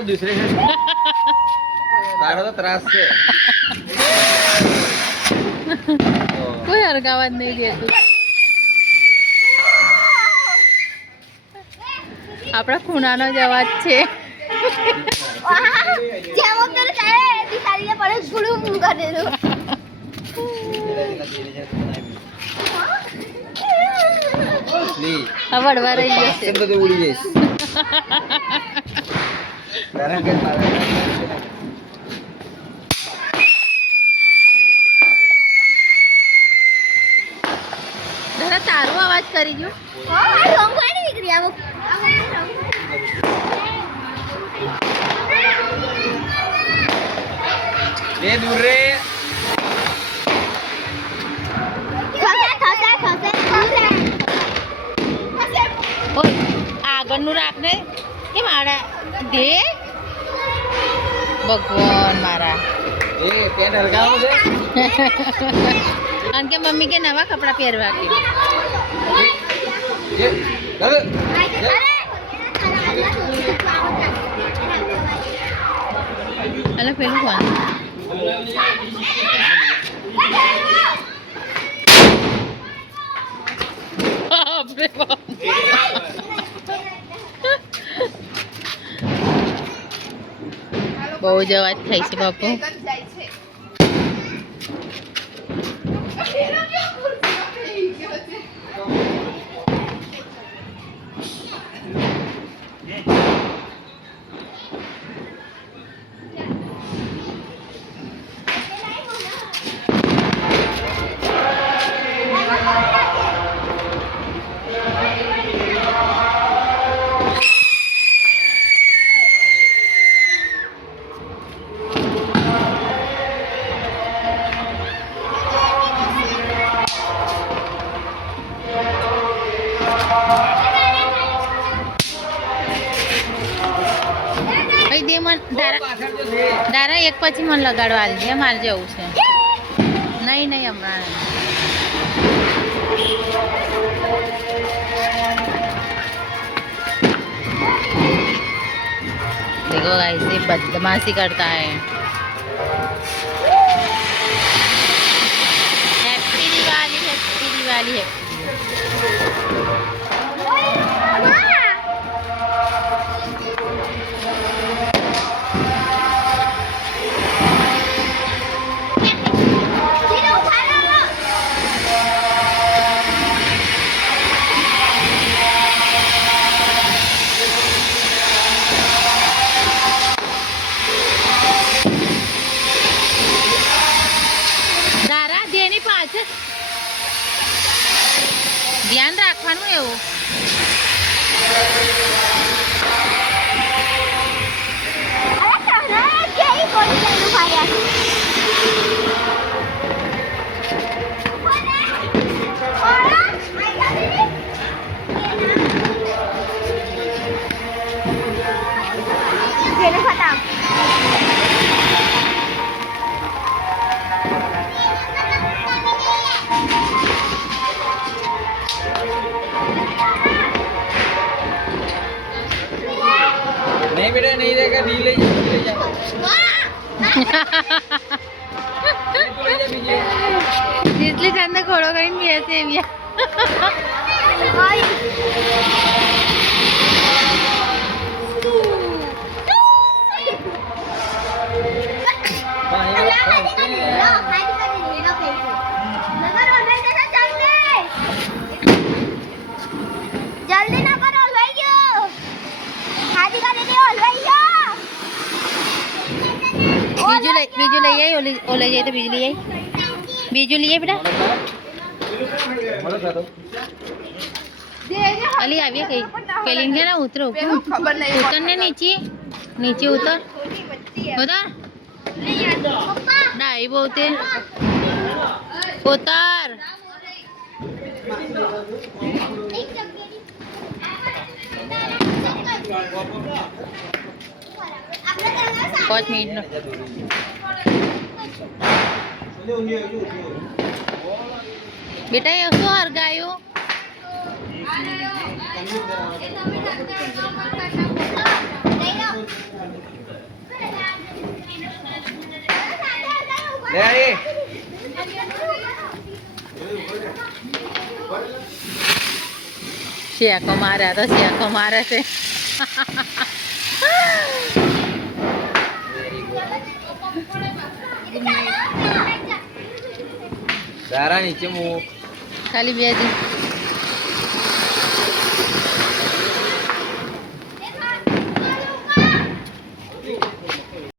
तो दूसरे से तारा तो त्रास से कोई हरगावत नहीं देતું આપણા ખૂણાનો જ અવાજ છે જેમ ઉતર ચાલે બિચારીને પડે ગુડુમ કરી દો વળવા રહી ગયો છે બધું ઉડી જઈશ કારણ કે જરા તારો અવાજ કરી જો રંગ કોઈ નીકળી આવો ये दूर रे ઓય આગળનું રાખને કેમ આડા દે ભગવાન મારા ये पेट हल्काओ दे કારણ કે મમ્મી કે નવા કપડા પહેરવા કે ये चल અલે પેલું કોણ બાપરે બાપ બહુ જ અવાજ થાય છે બાપુ દે મન દારા એક પછી મને લગાડવા આલજે મારે જવું છે નહીં નહીં હમણાં देखो गाइस ये बदमाशी करता है हैप्पी दिवाली हैप्पी दिवाली ધ્યાન રાખવાનું એવું नहीं बेटा नहीं रहेगा नहीं ले जा इसलिए चंदा घोड़ो कहीं भी ऐसे भी जल्दी ना करो हलवाइयो हाथी का दे दो हलवाइयो बीजू ले आई ओले जाए तो बिजली आई बीजू लिए बेटा अली आविए कहीं पेलिंगे ना उतरो उतरने नीचे नीचे उतर उतर डाई बोलते उतर 5 મિનિટનો બેટા એ શું હરગાયું લે આઈ. શેકો માર્યા તો શેકો મારે છે તારા નીચે મૂક. ખાલી બે દી